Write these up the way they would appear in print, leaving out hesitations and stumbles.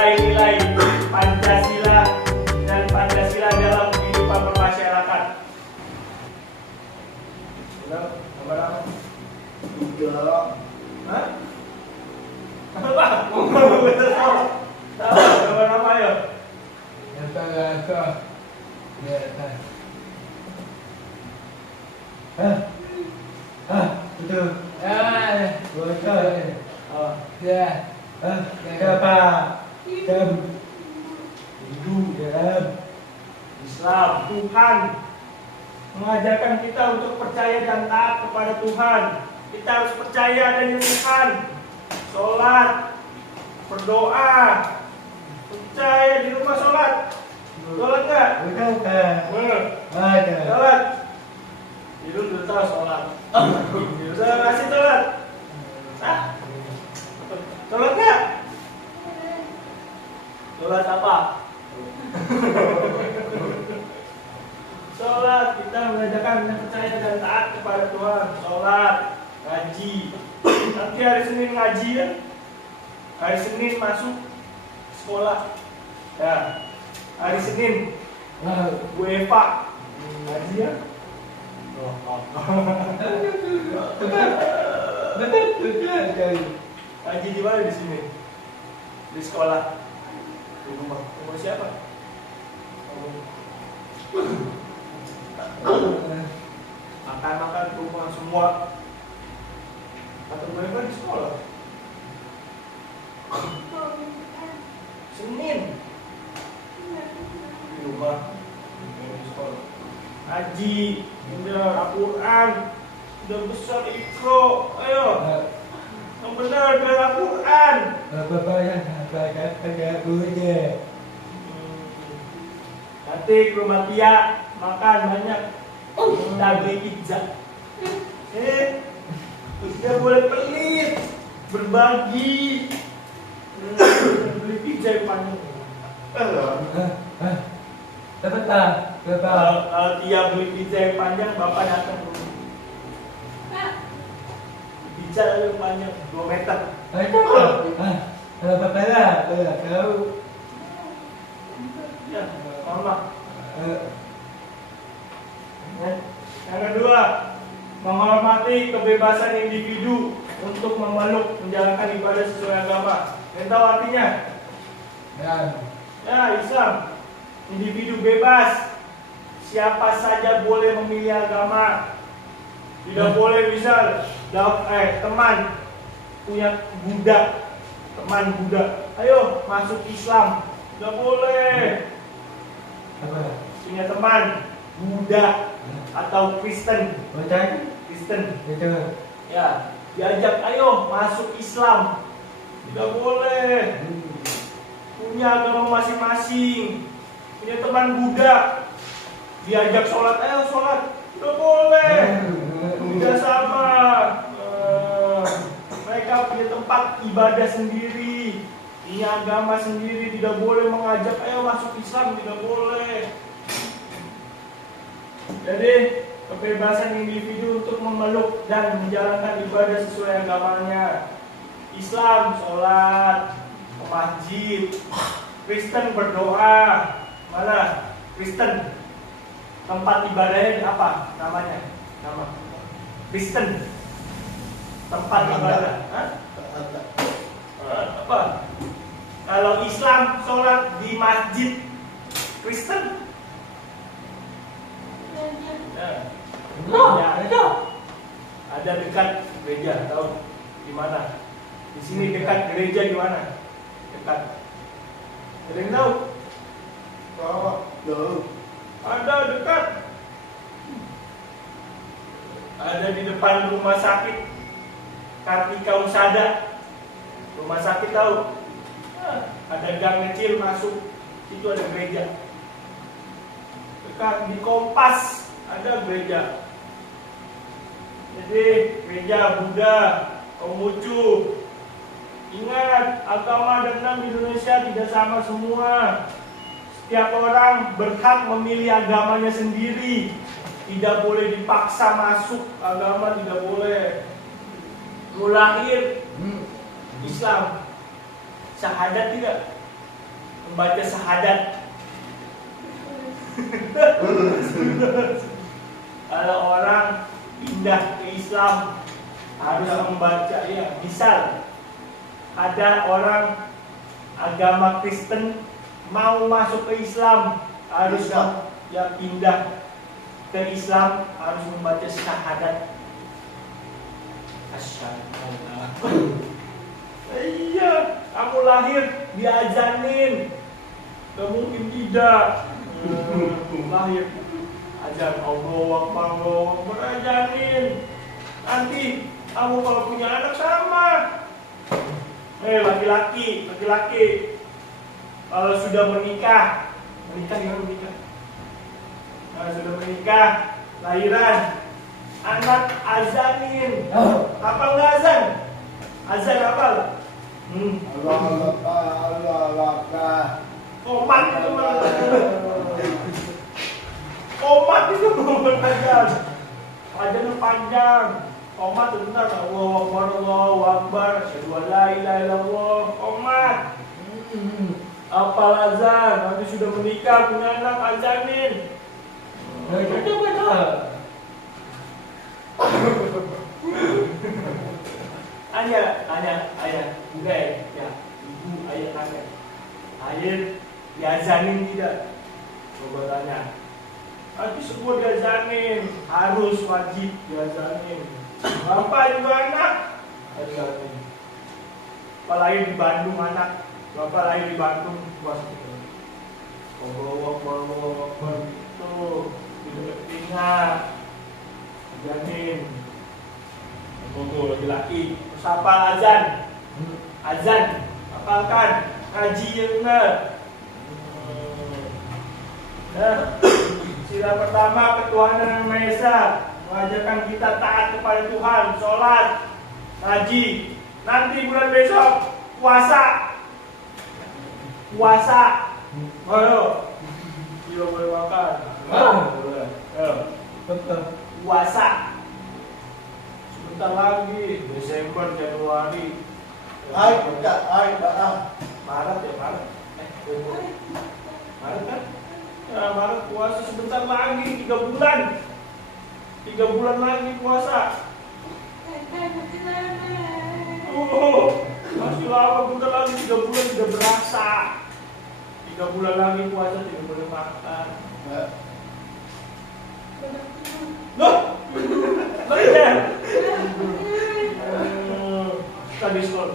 nilai-nilai Pancasila dan Pancasila dalam kehidupan bermasyarakat. Apa? Udah. Hah? Apa? Tahu nama ya? Betul. Bocor. Oh, Kenapa? Hindu dalam Islam, Tuhan mengajarkan kita untuk percaya dan taat kepada Tuhan. Kita harus percaya adanya Tuhan. Sholat, berdoa, percaya di rumah sholat. Sholat nggak? Betul kan? Ada. Sholat. Itu udah tahu sholat. Udah ngasih sholat. Hah? Sholat nggak? Sholat apa? Sholat, kita mengajarkan kita percaya dan taat kepada Tuhan. Sholat, ngaji. Nanti hari Senin ngaji ya. Hari Senin masuk sekolah. Ya. Hari Senin UEFA ngaji ya. Ngaji di mana di sini? Di sekolah. Di rumah. Rumah siapa? Makan-makan di rumah semua. Atau mereka di sekolah. Senin di rumah, di sekolah. Haji, udah Al-Quran, udah besar Iqra, ayo. Yang benar udah Al-Quran. Bapak yang baca buku. Nanti ke rumah Tia makan banyak. Kita beli pizza. Tidak boleh pelit, berbagi. Beli pizza yang panjang. Dapat tak? Kalau Tia beli pizza yang panjang, Bapak datang ke rumah. Pizza yang panjang 2 meter. Kalau bapak lah, kau. Ya, mama. Yang kedua, menghormati kebebasan individu untuk memeluk menjalankan ibadah sesuai agama. Kalian tahu artinya? Ya, Islam. Individu bebas. Siapa saja boleh memilih agama. Tidak boleh misal teman punya Buddha, teman Buddha, ayo masuk Islam. Tidak boleh. Punya teman Buddha atau Kristen. Kristen. Ya, diajak ayo masuk Islam. Tidak boleh. Punya agama masing-masing. Punya teman Buddha, diajak sholat, ayo sholat. Tidak boleh. Tidak sama. Mereka punya tempat ibadah sendiri, punya agama sendiri. Tidak boleh mengajak ayo masuk Islam. Tidak boleh. Jadi kebebasan individu untuk memeluk dan menjalankan ibadah sesuai agamanya. Islam sholat, ke masjid. Kristen berdoa. Mana? Kristen. Tempat ibadahnya apa? Namanya? Nama. Kristen. Tempat ibadah. Hah? Apa? Kalau Islam sholat di masjid. Kristen. Ya. Ada dekat gereja, tahu di mana? Di sini dekat gereja di mana? Dekat. Ada yang tahu? Ada dekat. Ada di depan rumah sakit Kartika Usada. Rumah sakit tahu? Ada gang kecil masuk, itu ada gereja. Dekat di Kompas ada gereja. Jadi gereja Buddha, Konghucu. Ingat, agama dan di Indonesia tidak sama semua. Setiap orang berhak memilih agamanya sendiri. Tidak boleh dipaksa masuk agama, tidak boleh. Lu lahir Islam, syahadat tidak? membaca syahadat. Kalau orang pindah ke Islam harus membaca, ya. Misal ada orang agama Kristen mau masuk ke Islam, harus ya pindah ke Islam harus membaca syahadat. Asyhadu. Iya, kamu lahir diajanin. Gak mungkin tidak. Lahir ajar Allahu Akbar, berajanin. Nanti kamu kalau punya anak sama. Laki-laki kalau sudah menikah ya menikah. Kalau sudah menikah, lahiran, anak azanin. Apa nggak azan? Azan apa? Allah. Komat itu mah. Komat itu azan. Azan panjang. Komat itu benar. Allahu Akbar. Asyhadu an la ilaha illallah. Komat. Apal azan. Nanti sudah menikah punya anak azanin. Ayah, enggak ya, ibu, ayah tanya. Ayah diazanin tidak? Coba tanya. Nanti semua diazanin, harus wajib diazanin. Bapak juga anak, azanin. Bapak lahir di Bandung anak, bapak lahir di Bandung, puas gitu. Allahu Akbar itu di dekat telinga, azanin. Tunggu laki-laki, siapa azan? Azan, apalkan kaji yang benar. Sila pertama, ketuhanan yang Maha Esa mengajarkan kita taat kepada Tuhan, sholat, ngaji. Nanti bulan besok puasa. Ayo, tidak boleh makan. Puasa. Sebentar lagi, Desember, Januari. Maret ya, Maret. Maret kan? Ya, Maret puasa sebentar lagi, 3 bulan. 3 bulan lagi puasa. Masih lama, bentar lagi 3 bulan sudah berasa. 3 bulan lagi puasa, tidak boleh makan. Loh? Bagaimana? Kita diskon.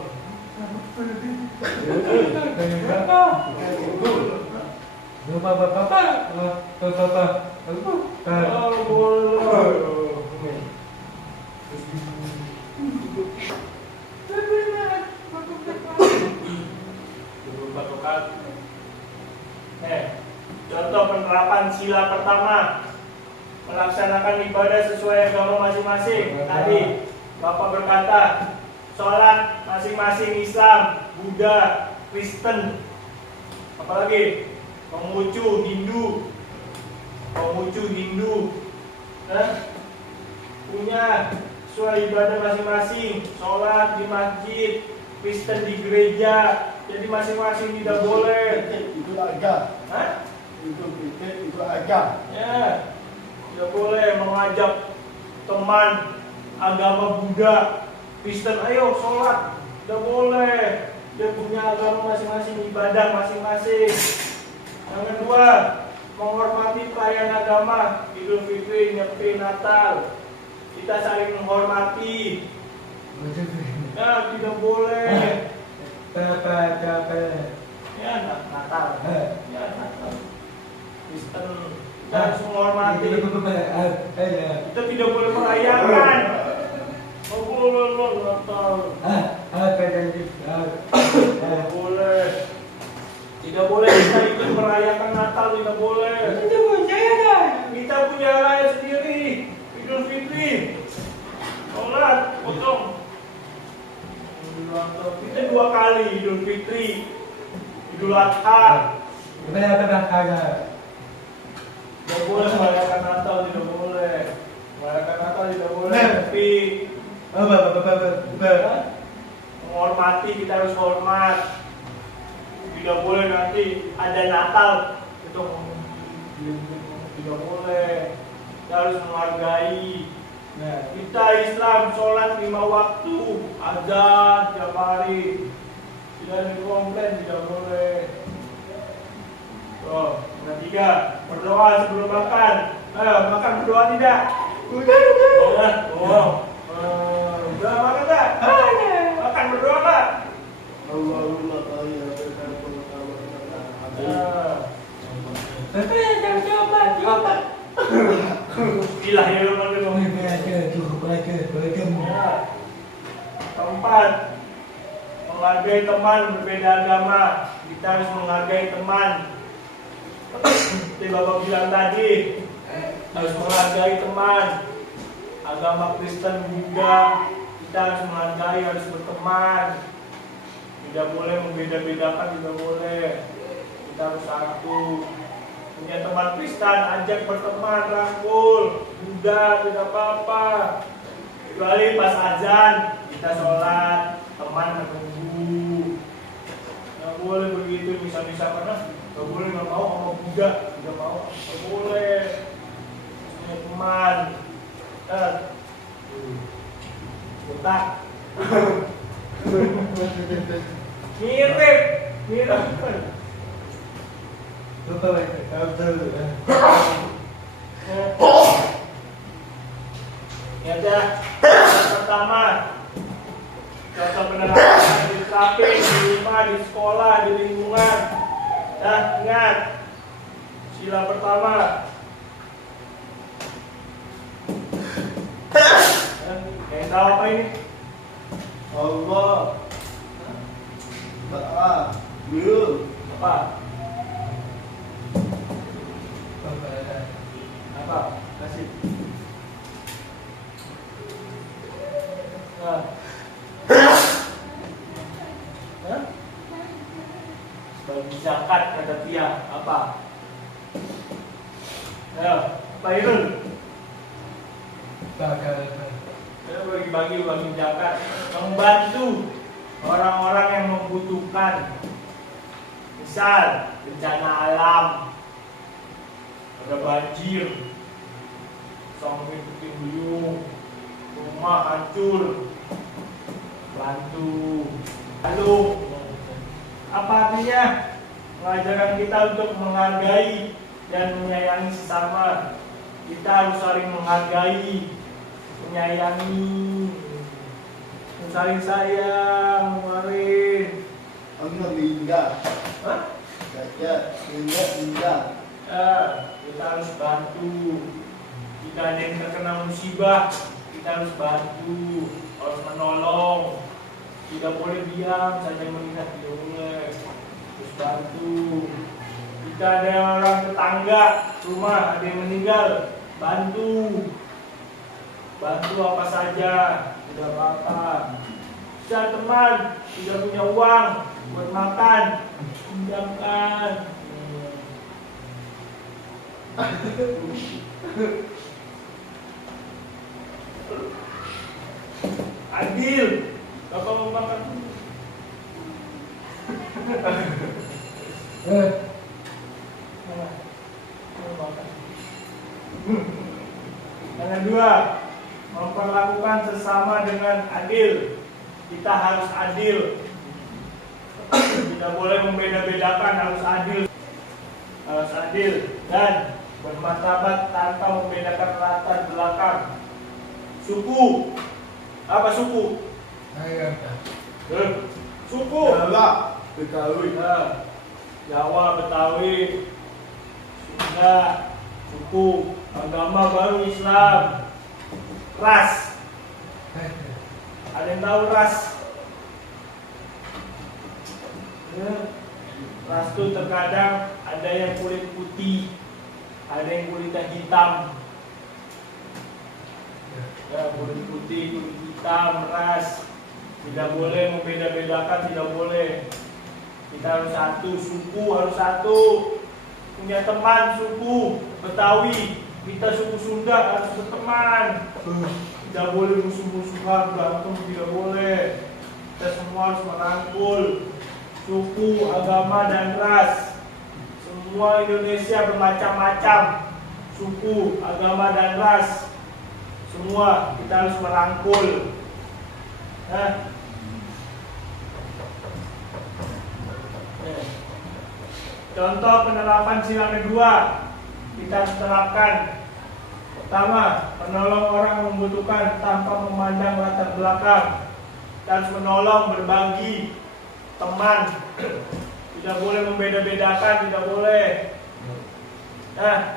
Contoh penerapan sila pertama, melaksanakan ibadah sesuai agama masing-masing. Tadi Bapak berkata, sholat masing-masing Islam, Buddha, Kristen, apalagi Konghucu, Hindu, punya sesuai ibadah masing-masing. Sholat di masjid, Kristen di gereja. Jadi masing-masing tidak boleh. Itu agama. Hah? Itu agama. Ya, tidak boleh mengajak teman agama Buddha, Kristen, ayo sholat. Tidak boleh. Dia punya agama masing-masing, ibadah masing-masing. Yang kedua, menghormati perayaan agama, Idul Fitri, Nyepi, Natal. Kita saling menghormati. Ya, tidak boleh. Ya, Natal. Ya, Natal. Kristen, kita harus menghormati. Kita tidak boleh merayakan. Natal. Tidak boleh. Tidak boleh kita ikut merayakan Natal, tidak boleh. Kita punya raya sendiri, Idul Fitri. Sholat, potong. Kita 2 kali Idul Fitri, Idul Adha. Tidak boleh merayakan Natal, tidak boleh. Merayakan Natal tidak boleh. Tapi menghormati, kita harus hormat. Tidak boleh nanti ada Natal itu tidak boleh. Kita harus menghargai. Nah, kita Islam sholat 5 waktu, azan tiap hari. Tidak dikomplain, tidak boleh. Oh, yang ketiga, berdoa sebelum makan. Makan berdoa tidak? Udah. Udah makan tak? Makan berdoa tak? Allahumma kaya Bapak coba. Gila ya lu makan. Keempat, menghargai teman berbeda agama. Kita harus menghargai teman. Seperti Bapak bilang tadi, harus menghargai teman. Agama Kristen juga kita harus menghargai, harus berteman. Tidak boleh membeda-bedakan, tidak boleh. Kita harus satu. Punya teman Kristen, ajak berteman, rangkul. Udah, tidak apa-apa. Kecuali pas azan, kita sholat, teman menunggu. Nggak boleh begitu, bisa-bisa karena nggak boleh, nggak mau sama Buddha, tidak mau, nggak boleh. Punya teman. Buta. Mirip. Bapak tahu. Ya dah. Pertama, contoh penerapan diterapin di rumah, di sekolah, di lingkungan. Dah, ingat. Sila pertama. Yang tahu apa ini? Allah Ta'ala Apa? Bapak. Apa? Kasih. Nah. Hah? Bagi zakat kata Tia. Apa? Ya, apa itu? Kita bagi zakat, membantu orang-orang yang membutuhkan. Misal bencana alam, ada banjir, sampai puting beliung, rumah hancur, bantu. Lalu apa artinya? Mengajarkan kita untuk menghargai dan menyayangi sesama. Kita harus saling menghargai, menyayangi, saling sayang, kemarin. Anda meninggal. Hah? Saja meninggal. Kita harus bantu. Jika ada yang terkena musibah, kita harus bantu, harus menolong. Tidak boleh diam saja melihat, tidak boleh. Harus bantu. Jika ada orang tetangga rumah ada yang meninggal, bantu. Bantu apa saja, tidak apa-apa. Jika teman tidak punya uang buat makan, pinjamkan. Adil, Bapak mau makan? Yang kedua, memperlakukan sesama dengan adil. Kita harus adil. Tidak boleh membeda-bedakan, harus adil. Harus adil dan bermartabat tanpa membedakan latar belakang. Suku. Apa suku? Suku. Jawa, Betawi. Jawa, Betawi, Sunda, suku, agama baru Islam, ras. Ada yang tahu ras? Ras itu terkadang ada yang kulit putih, ada yang kulitnya hitam. Ya, kulit putih, kulit hitam, ras. Tidak boleh membeda-bedakan, tidak boleh. Kita harus satu, suku harus satu. Punya teman suku Betawi, kita suku Sunda harus berteman. Tidak boleh musuh-musuhan, berantem, tidak boleh. Kita semua harus merangkul. suku, agama, dan ras. Semua Indonesia bermacam-macam suku, agama, dan ras. Semua kita harus merangkul. Nah. Contoh penerapan sila kedua kita harus terapkan. Pertama, menolong orang yang membutuhkan tanpa memandang latar belakang. Kita harus menolong, berbagi, teman. Tidak boleh membeda-bedakan, tidak boleh. Nah,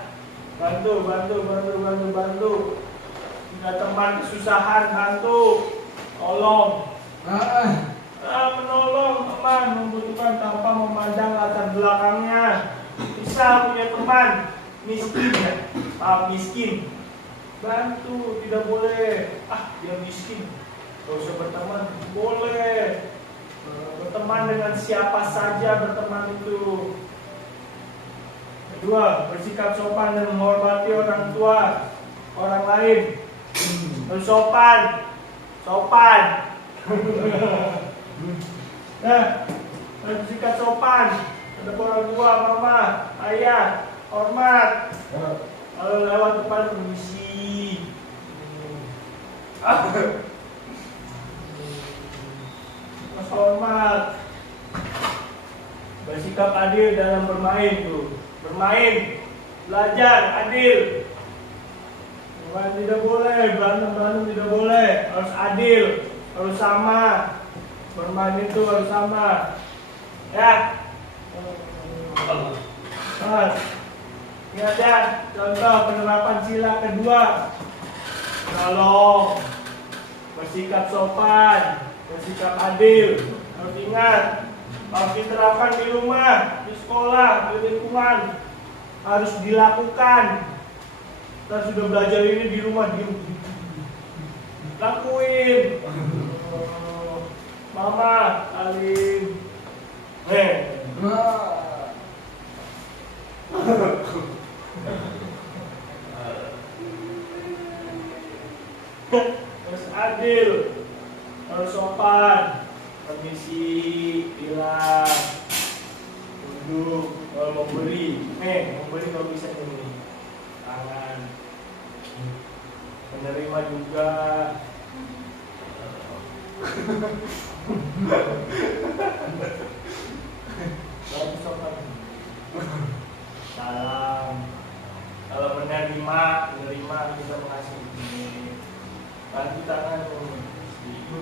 bantu. Jika teman kesusahan, bantu, tolong. Menolong teman membutuhkan tanpa memandang latar belakangnya. Bisa punya teman miskin ya, miskin, bantu, tidak boleh. Dia miskin, gak usah berteman. Boleh berteman dengan siapa saja, berteman itu. Kedua, bersikap sopan dan menghormati orang tua, orang lain. Harus sopan. Nah, bersikap sopan terhadap orang tua, mama, ayah, hormat. Kalau lewat depan permisi. Mas hormat. Bersikap adil dalam bermain tuh. Bermain, belajar adil. Bukan tidak boleh, berantem tidak boleh. Harus adil, harus sama. Bermain itu harus sama. Ya. Ingat ya, contoh penerapan sila kedua. Menolong, bersikap sopan, bersikap adil. Harus ingat, harus diterapkan di rumah, di sekolah, di lingkungan. Harus dilakukan. Kita sudah belajar ini di rumah, lakuin. Mama, salim. Harus adil, harus sopan. Permisi, bilang, duduk. Kalau mau beli, kalau bisa ini tangan. Menerima juga. Salam. Kalau menerima kita mengasih ini. Bantu tangan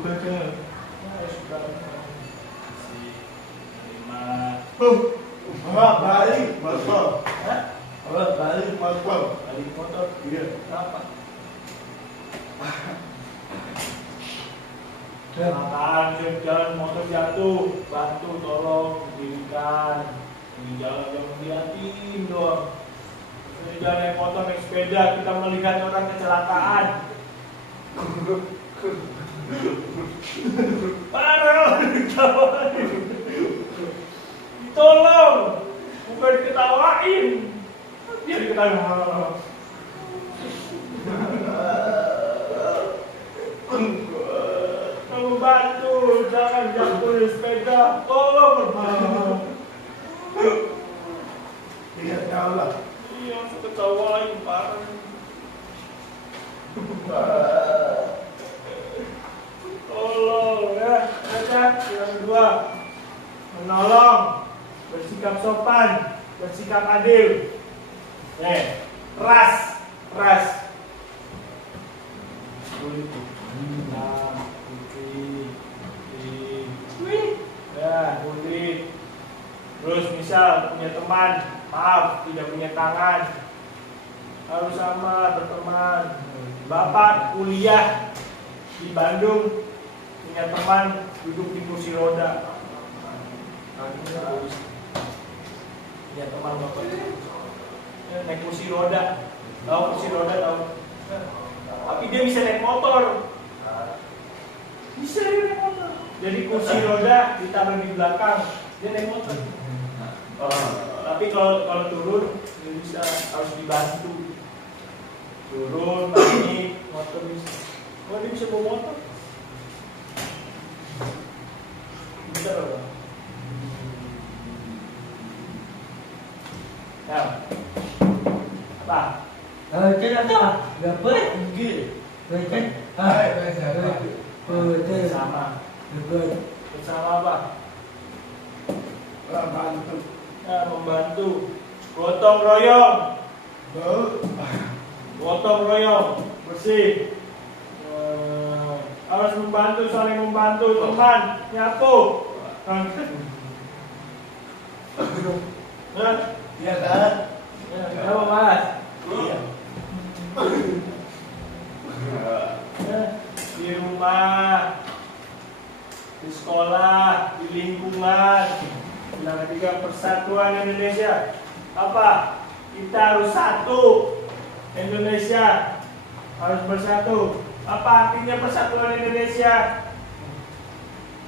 Betul. sudah menerima. Balik motor. Balik motor. Balik motor. Iya. Kenapa? Jalan motor jatuh, bantu tolong dirikan. Di jalan jangan dilihatin doang. Jadi jangan naik motor, naik sepeda, kita melihat orang kecelakaan. Parah, ditolong, bukan diketawain. Dia diketawain. Membantu, jangan jatuh di sepeda, tolong berbantu. Tidak tahu lah. Iya, ketawain parah. Tolong ya, yang kedua, menolong, bersikap sopan, bersikap adil. Ras. Kulit, putih, ya kulit. Terus misal punya teman, maaf tidak punya tangan, harus sama berteman. Bapak kuliah di Bandung, punya teman duduk di kursi roda. Punya teman bapak naik kursi roda, tahu kursi roda tahu? Tapi dia bisa naik motor. Bisa dia naik motor. Jadi kursi roda ditaruh di belakang, dia naik motor. Tapi kalau turun dia bisa, harus dibantu. Turun naik motor bisa. Oh, dia bisa bawa motor. Bisa loh. Nah, apa? Gigi. Bersama. Bersama apa? Bantu. Ya, membantu. Gotong royong. Gotong royong. Bersih. Harus membantu, saling membantu teman. Nyapu. Iya kan? Apa mas? Iya. Di rumah, di sekolah, di lingkungan. Yang ketiga, persatuan Indonesia. Apa? Kita harus satu. Indonesia harus bersatu. Apa artinya persatuan Indonesia?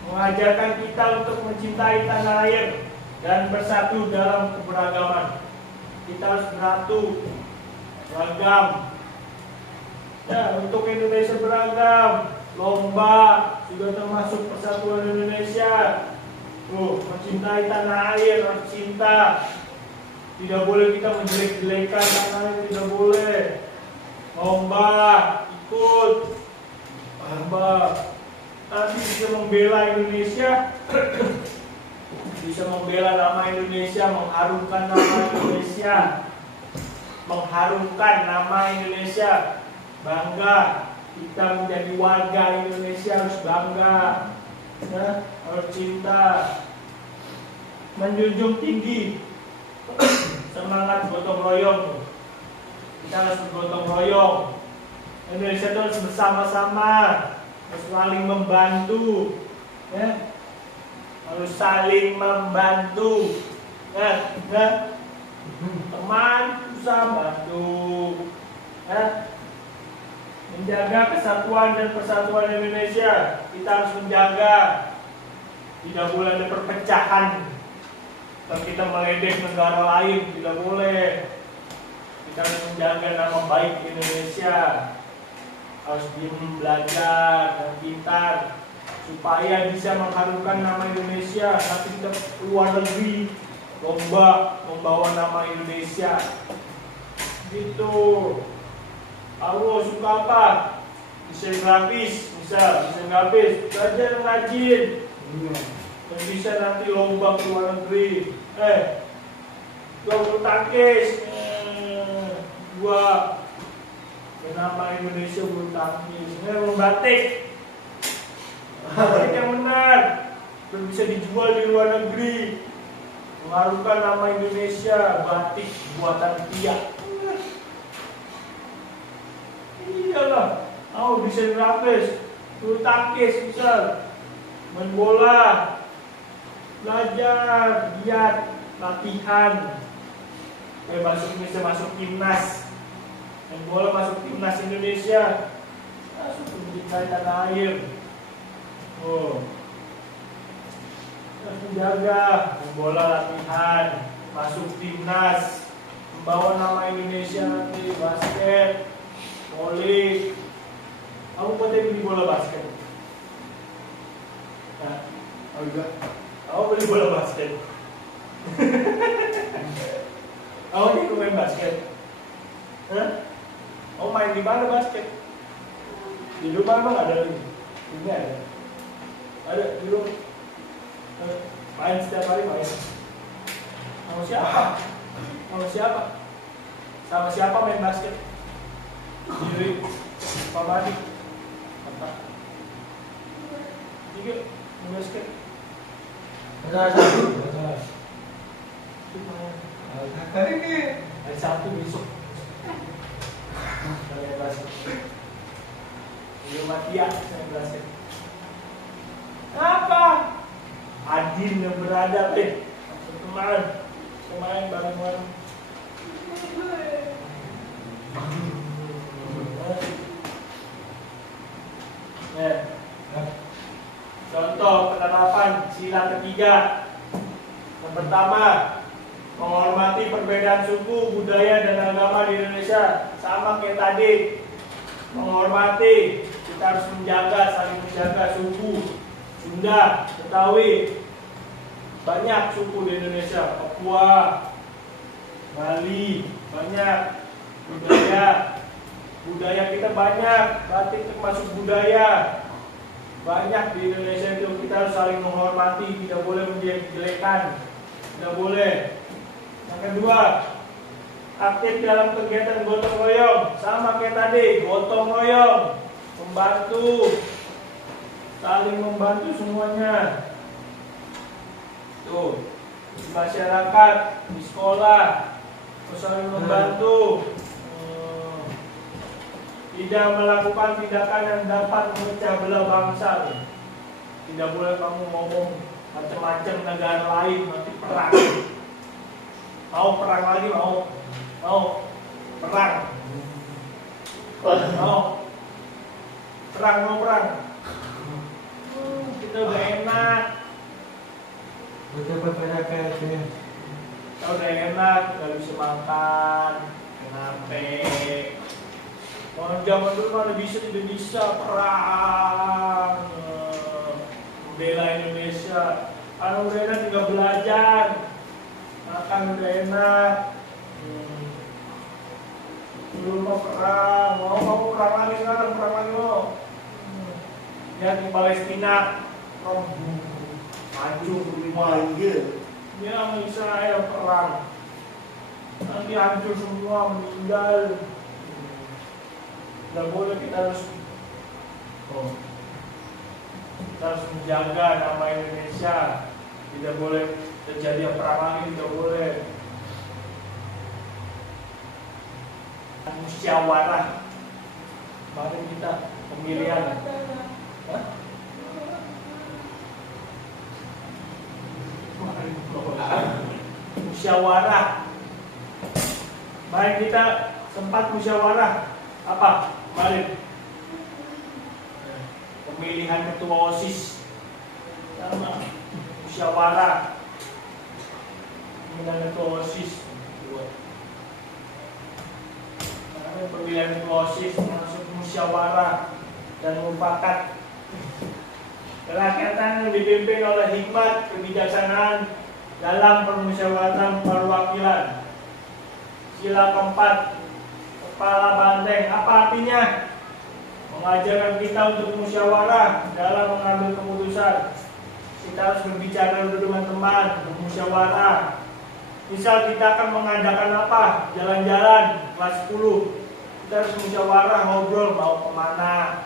Mengajarkan kita untuk mencintai tanah air dan bersatu dalam keberagaman. Kita harus beratu, beragam. Ya, untuk Indonesia beragam, lomba juga termasuk persatuan Indonesia. Mencintai tanah air, harus cinta. Tidak boleh kita menjelek-jelekan tanah air, tidak boleh. Lomba, ikut. Lomba. Nanti bisa membela Indonesia. Bisa membela nama Indonesia, mengharumkan nama Indonesia. Mengharumkan nama Indonesia. Bangga kita menjadi warga Indonesia, harus bangga, ya, harus cinta, menjunjung tinggi semangat gotong royong. Kita harus bergotong royong. Indonesia itu harus bersama-sama, harus saling membantu, ya, harus saling membantu, ya, ya. Teman susah bantu, ya. Menjaga kesatuan dan persatuan Indonesia. Kita harus menjaga. Tidak boleh ada perpecahan. Kalau kita meledek negara lain, tidak boleh. Kita harus menjaga nama baik Indonesia. Harus belajar dan pintar supaya bisa mengharumkan nama Indonesia. Nanti kita keluar negeri, lomba membawa nama Indonesia. Gitu. Allah suka apa? Desain grafis, misal desain grafis, belajar yang rajin. Dan bisa nanti lomba ke luar negeri. Bulu tangkis, gua nama Indonesia bulu tangkis. Membatik, batik yang benar, dan bisa dijual di luar negeri. Mengharumkan nama Indonesia, batik buatan Pia. Iyalah, desain grafis, bulu tangkis, misal main bola, belajar, giat, latihan. Bisa masuk timnas, main bola masuk timnas Indonesia, masuk mencintai tanah air. Harus menjaga, main bola, latihan, masuk timnas, membawa nama Indonesia nanti basket. Voli, aku penting beli bola basket. Nah, aku beli bola basket. Aku nih main basket. Aku main di mana basket? Di rumah emang ada lagi? Ini ada. Ada di rumah. Main setiap hari main. Sama siapa? Sama siapa? Sama siapa main basket? Diri, Pak Madi, apa? Tiga, basket. Ada satu. Hari Sabtu besok. Saya basket. Di rumah Tia, saya basket. Apa? Adin yang berada, Kemarin bareng-bareng. Contoh penerapan sila ketiga. Yang pertama, menghormati perbedaan suku, budaya, dan agama di Indonesia. Sama kayak tadi, menghormati. Kita harus menjaga, saling menjaga suku. Sunda, Betawi, banyak suku di Indonesia. Papua, Bali banyak budaya kita banyak, batik termasuk budaya banyak di Indonesia itu. Kita harus saling menghormati, tidak boleh menjelekkan, tidak boleh. Yang kedua, aktif dalam kegiatan gotong royong, sama kayak tadi, gotong royong, membantu, saling membantu semuanya. Tuh, di masyarakat, di sekolah, saling membantu. Tidak melakukan tindakan yang dapat memecah belah bangsa. Tidak boleh kamu ngomong macam-macam negara lain, nanti perang. Mau perang lagi, mau perang. Mau perang. Kita udah enak. Betapa pada kayaknya. Kita udah enak, nggak bisa makan, kenapa? Kalau zaman dulu mana bisa perang, membela Indonesia. Kalau udah enak tinggal belajar, makan udah enak. Dulu mau perang, mau perang lagi sekarang, perang lagi mau. Lihat di Palestina, hancur Main dia sama Israel perang, nanti hancur semua, meninggal. Tidak boleh, kita harus menjaga nama Indonesia. Tidak boleh terjadi perang lagi, tidak boleh. Musyawarah. Kemarin kita pemilihan. Musyawarah. Baik, kita sempat musyawarah. Apa? Kemarin pemilihan ketua OSIS sama musyawarah. Pemilihan ketua OSIS. Pemilihan ketua OSIS masuk musyawarah dan mufakat. Kerakyatan yang dipimpin oleh hikmat kebijaksanaan dalam permusyawaratan perwakilan. Sila keempat, kepala banteng. Apa artinya? Mengajarkan kita untuk musyawarah dalam mengambil keputusan. Kita harus berbicara dulu dengan teman, bermusyawarah. Misal kita akan mengadakan apa? Jalan-jalan kelas 10. Kita harus musyawarah, ngobrol mau kemana,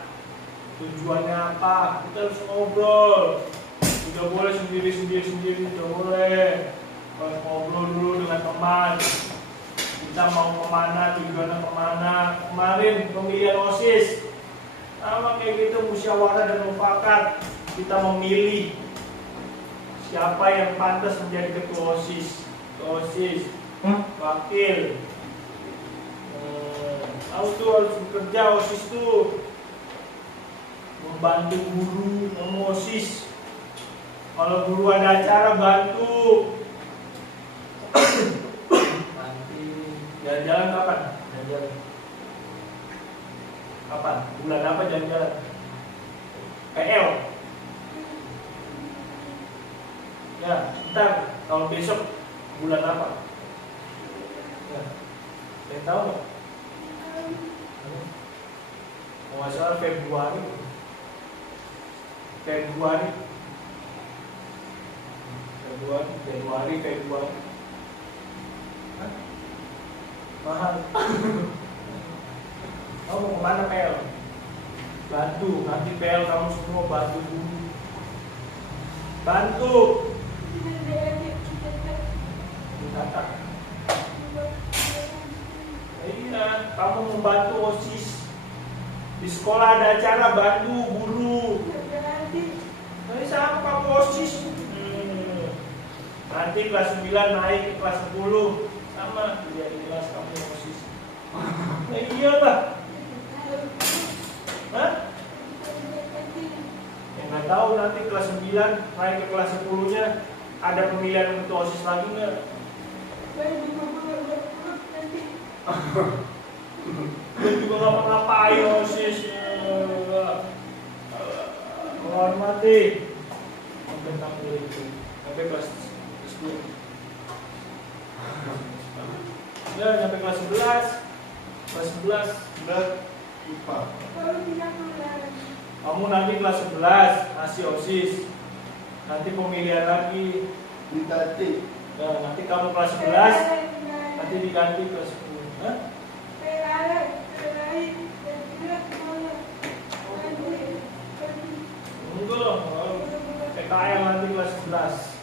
tujuannya apa. Kita harus ngobrol. Tidak boleh sendiri, tidak boleh. Harus ngobrol dulu dengan teman. Kita mau kemana, tujuannya kemana. Kemarin pemilihan OSIS sama kayak gitu, musyawarah dan mufakat. Kita memilih siapa yang pantas menjadi ketua OSIS, wakil. Tahu tuh harus bekerja OSIS tuh, membantu guru, OSIS. Kalau guru ada acara bantu. Nanti jalan-jalan kapan? Jalan-jalan. Kapan? Bulan apa jalan-jalan? PL. Ya, ntar tahun besok bulan apa? Ya, saya tahu nggak? Kalau nggak salah Februari. Februari. Hah? Mahal. Kamu mau kemana PL? Bantu, nanti PL kamu semua bantu dulu. Bantu. Kata. Iya, kamu membantu OSIS. Di sekolah ada acara bantu guru. Nanti sama kamu OSIS. Nanti kelas 9 naik ke kelas 10 sama dia di kelas kamu OSIS. Iyalah. Hah? Ya nggak tahu nanti kelas 9 naik ke kelas 10-nya ada pemilihan ketua OSIS lagi nggak? Dia juga nggak ngapain OSIS. Menghormati. Sampai tampil itu. Sampai kelas 10. Ya, sampai kelas 11. Kelas 11. Udah lupa. Kamu nanti kelas 11 masih OSIS. Nanti pemilihan lagi. Ditatih. Nah, nanti kamu kelas 11, nanti diganti kelas 10. Hah? Enggak, PKL nanti kelas 11.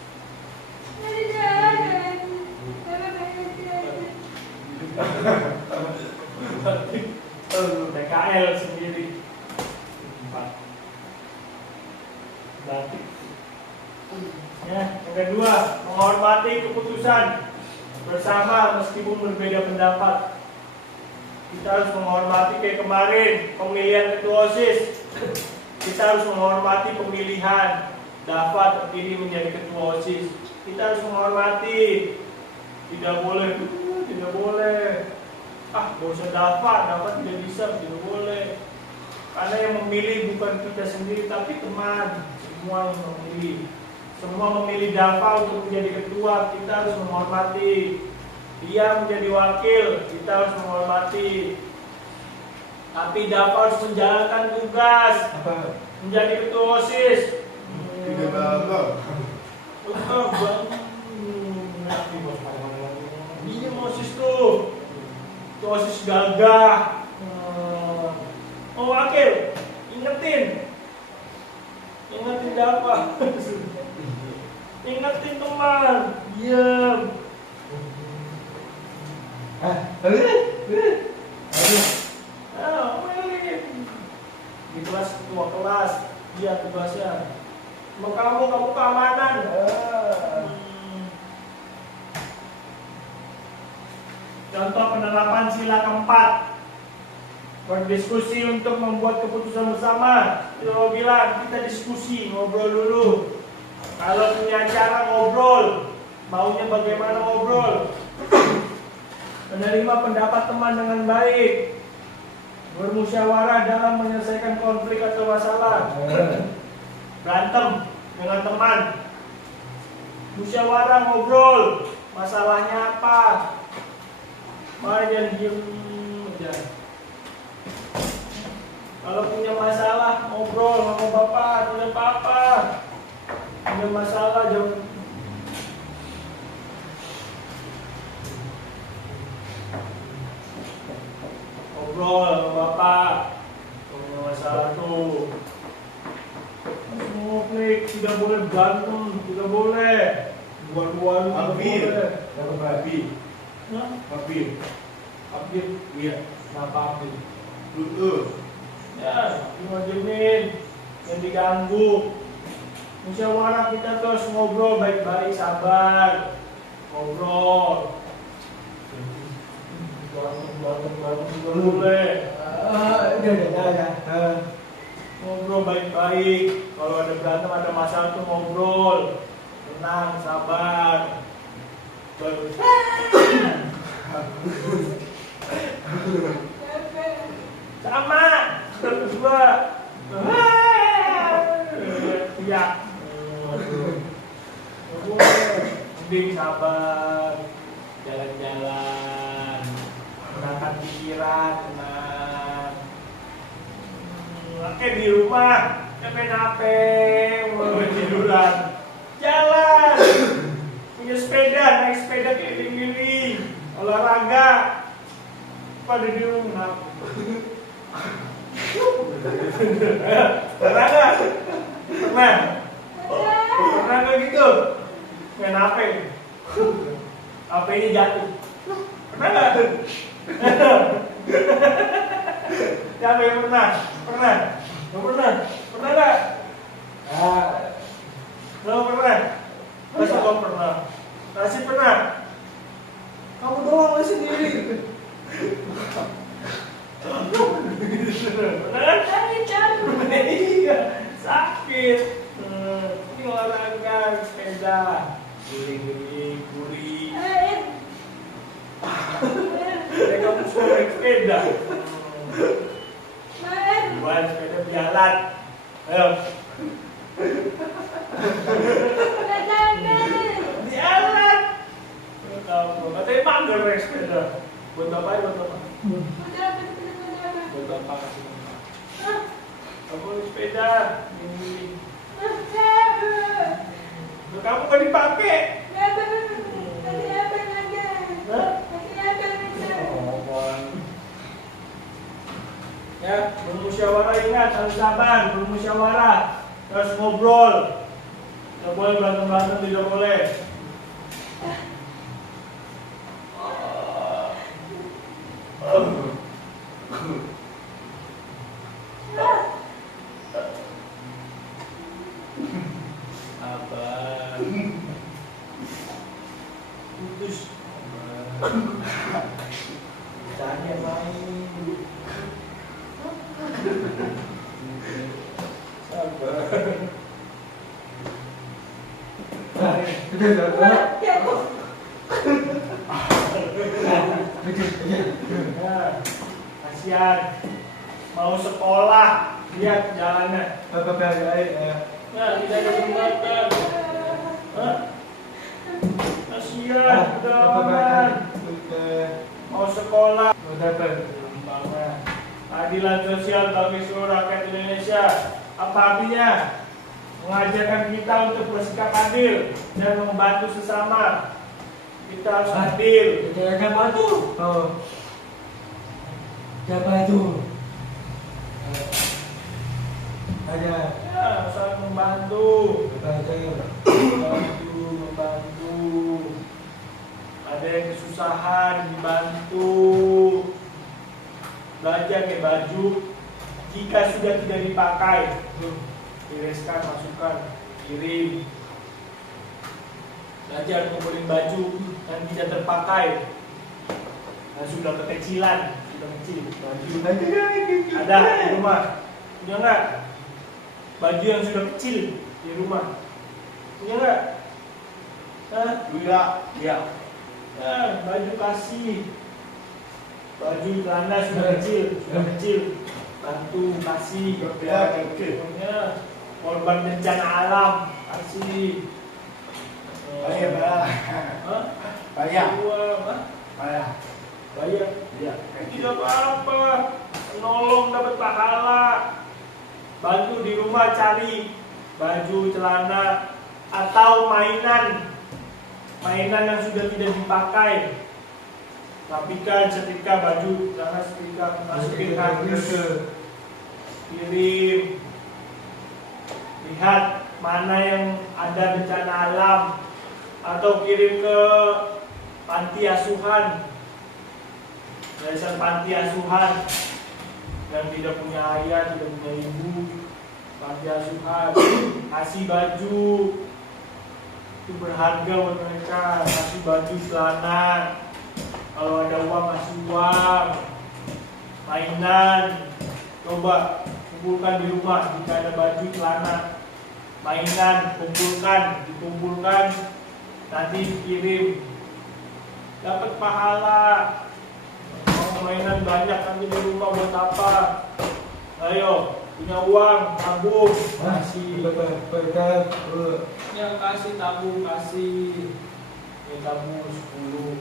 PKL sendiri. 4. Berarti. Ya, yang kedua, menghormati keputusan bersama meskipun berbeda pendapat. Kita harus menghormati kayak kemarin pemilihan ketua OSIS. Kita harus menghormati pemilihan Dava terpilih menjadi ketua OSIS. Kita harus menghormati. Tidak boleh, tidak boleh. Ah, gak usah Dava tidak bisa, tidak boleh. Karena yang memilih bukan kita sendiri, tapi teman. Semua yang memilih. Semua memilih Dava untuk menjadi ketua, kita harus menghormati. Dia menjadi wakil, kita harus menghormati. Tapi Dava harus menjalankan tugas menjadi ketua OSIS. Tidak apa. Dia OSIS tuh. Ketua OSIS gagah. Oh wakil, ingetin Dava. Ingetin teman, diam. Di kelas ketua kelas, dia tugasnya. Kamu keamanan. Contoh penerapan sila keempat. Berdiskusi untuk membuat keputusan bersama. Kita bilang kita diskusi, ngobrol dulu. Kalau punya cara ngobrol, maunya bagaimana ngobrol. Menerima pendapat teman dengan baik. Bermusyawarah dalam menyelesaikan konflik atau masalah. Berantem dengan teman. Musyawarah ngobrol. Masalahnya apa? Jangan diem aja. Kalau punya masalah ngobrol sama bapak, tidak apa-apa. Punya masalah jangan. Ngobrol sama bapak. Punya masalah tuh. Konflik tidak boleh berantem, tidak boleh. Dua-duaan tidak boleh. Babi. Hah? Babi. Abdi, Iya. kenapa Abdi? Betul. Ya, dimajemin, yang diganggu. Musyawarah kita terus ngobrol baik-baik, sabar, ngobrol. Boleh. Ngobrol baik-baik. Kalau ada berantem, ada masalah tuh ngobrol, tenang, sabar. Sama berdua teriak. Mending sabar, jalan-jalan, menangkan pikiran, tenang. Oke di rumah, main HP, tiduran, jalan, punya sepeda, naik sepeda keliling-keliling, olahraga. Pada di rumah. Pernah nggak? Pernah? Pernah nggak gitu? Main HP. HP-nya jatuh. Pernah nggak? Siapa yang pernah? Pernah? Nggak pernah? Pernah nggak? Nggak pernah? Masa kau pernah? Masih pernah? Kamu doang lah sendiri. Iya, sakit. Ini olahraga sepeda, guling-guling, guri. Kamu suka naik sepeda. Buat sepeda berjalan. Ayo. Jalan. Kamu katanya mager naik sepeda. Buat bapak ya, buat bapak. Buat bapak kasih bapak. Kamu ini sepeda. Ini. Loh, kamu gak dipakai. Hah? Ya, bermusyawarah, ingat harus sabar, bermusyawarah, terus ngobrol. Tidak boleh berantem-berantem, tidak boleh. Abang putus. Tanya main. Sabar. Nah, kasihan. Mau sekolah, lihat jalannya. Nah, tidak ada jembatan. Hah? Kasihan, udah aman. Mau sekolah. Banget. Keadilan sosial bagi seluruh rakyat Indonesia. Apa artinya? Mengajarkan kita untuk bersikap adil dan membantu sesama. Kita harus adil. Siapa itu? Siapa itu? Ada. Ya, saling membantu. Membantu. Ada yang kesusahan, dibantu. Belajar kayak baju. Jika sudah tidak dipakai, tiriskan, masukkan, kirim. Belajar ngumpulin baju yang tidak terpakai. Yang sudah kekecilan, sudah kecil. Baju ada di rumah. Punya nggak? Baju yang sudah kecil di rumah. Punya nggak? Hah? Tidak. Ya. Nah, baju kasih. Baju celana sudah kecil, bantu kasih. Ya, kecil. Punya korban bencana alam kasih. Bayar, bayar. Hah? Bayar. Uang, hah? Bayar. Bayar. Ya. Tidak apa-apa, nolong dapat pahala. Bantu di rumah cari baju, celana, atau mainan yang sudah tidak dipakai. Rapikan setrika baju, celana setrika, masukin kardus, kirim. Lihat mana yang ada bencana alam, atau kirim ke panti asuhan. Yayasan panti asuhan yang tidak punya ayah, tidak punya ibu, panti asuhan, kasih baju, itu berharga buat mereka. Kasih baju, celana, kalau ada uang kasih uang, mainan, coba kumpulkan di rumah. Jika ada baju, celana, mainan, dikumpulkan, nanti dikirim, dapat pahala. Mau mainan banyak nanti di rumah buat apa? Ayo, punya uang, tabung, kasih. Yang kasih tabung, kasih. Ya, tabung 10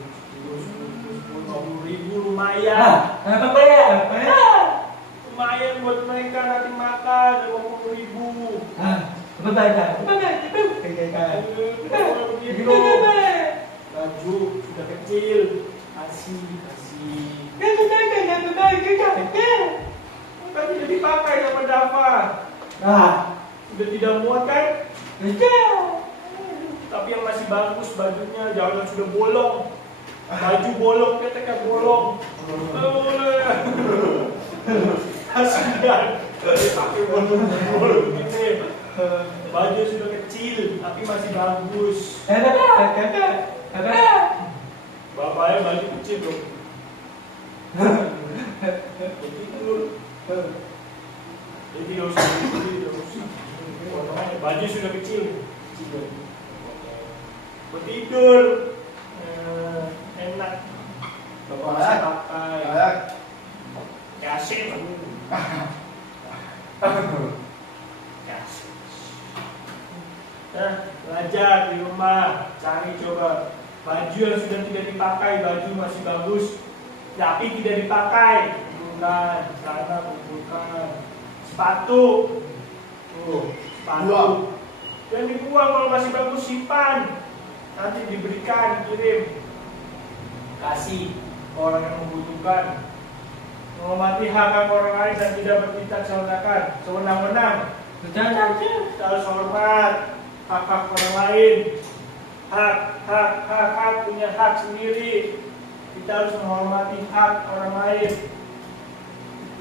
ribu lumayan. Lumayan buat mereka nanti makan 50 ribu. Baju sudah kecil, kasih. Kan tidak dipakai sama Dava. Sudah tidak muat kan? Tapi yang masih bagus bajunya, jangan yang sudah bolong. Baju bolong, keteknya bolong. Kasihan. Pakai bolong gini. Baju sudah kecil, tapi masih bagus. Bapaknya baju kecil dong. Jadi tidak usah. Baju sudah kecil. Bertidur enak. Bapak bisa pakai. Kasih. Nah, belajar di rumah, cari coba baju yang sudah tidak dipakai, baju masih bagus, tapi tidak dipakai. Kumpulkan, sana kumpulkan. Sepatu, tuh, sepatu. Buang. Jangan dibuang, kalau masih bagus simpan. Nanti diberikan, kirim. Kasih ke orang yang membutuhkan. Menghormati hak orang lain dan tidak bertindak sewenang-wenang. Kita harus hormat hak-hak orang lain. Hak punya hak sendiri. Kita harus menghormati hak orang lain.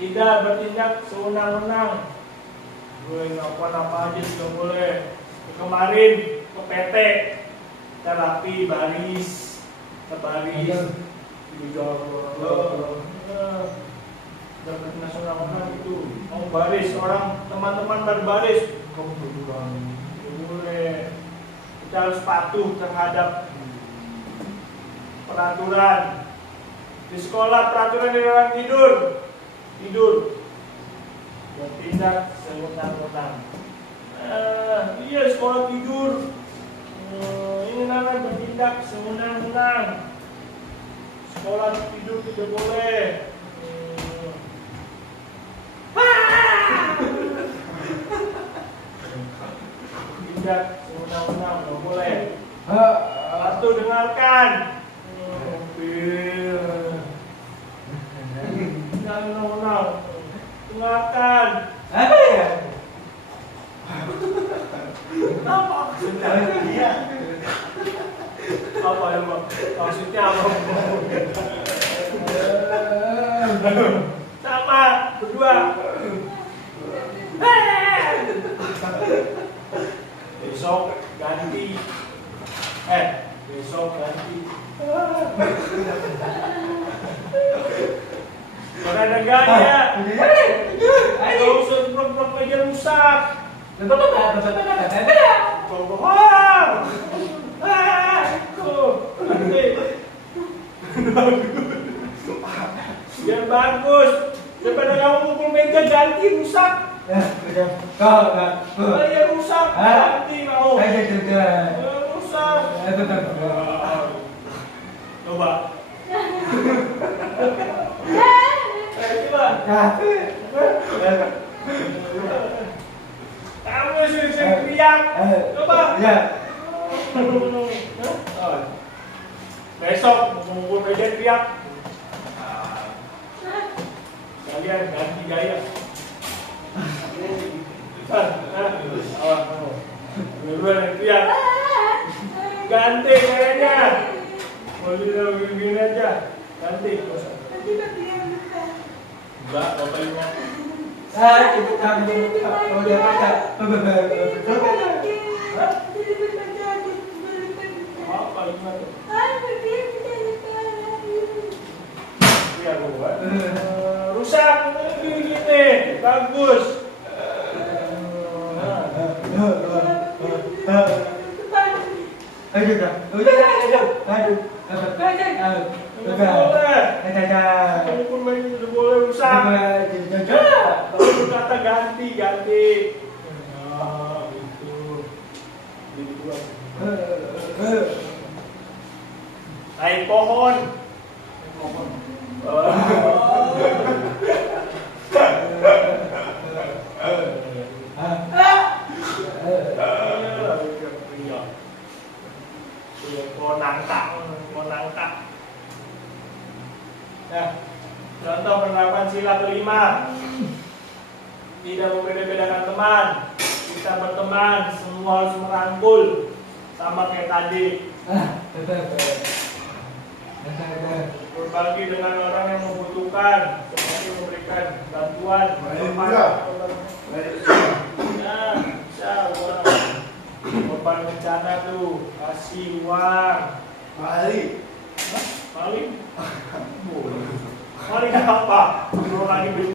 Tidak bertindak sewenang-wenang. Gue ngapain apa aja juga boleh. Kemarin ke PT, kita rapi baris, terbaris. Dapat nasional itu mau baris orang teman-teman berbaris kamu berduaan boleh. Kita harus patuh terhadap peraturan di sekolah. Peraturan di ruang tidur bertindak sewenang-wenang. Iya, sekolah tidur. Ini namanya bertindak sewenang-wenang. Sekolah tidur tidak boleh. Tidak sewenang-wenang, nggak boleh. Satu, dengarkan. Jangan sewenang-wenang. Dengarkan. Apa ya? Apa maksudnya? Iya. Apa ya, Bang? Maksudnya apa? Sama, berdua. Besok ganti. Besok ganti. Mana ada gaya? Ayo usut blok-blok meja rusak. Bohong. Itu. Ganti. Biar bagus. Daripada kamu pukul meja ganti rusak. Iya rusak. Ganti mau. Rusak. Coba. Coba. Kamu sering teriak. Coba. Besok mengumpul meja teriak. Kalian ganti gaya. Duluan yang teriak. Ganti gayanya. Mau gini aja. Ganti. Enggak, bapaknya. Apa gimana? Ya, rusak gini, bagus. Sudah boleh rusak. Kata ganti. Nah, itu. Naik pohon. Konangkak. Nah, contoh penerapan sila kelima. Tidak membeda-bedakan teman. Kita berteman, semua harus merangkul. Sama kayak tadi. Berbagi dengan orang yang membutuhkan, seperti memberikan bantuan. Nah, bisa korban bencana tuh kasih uang. Maling apa? Kalau lagi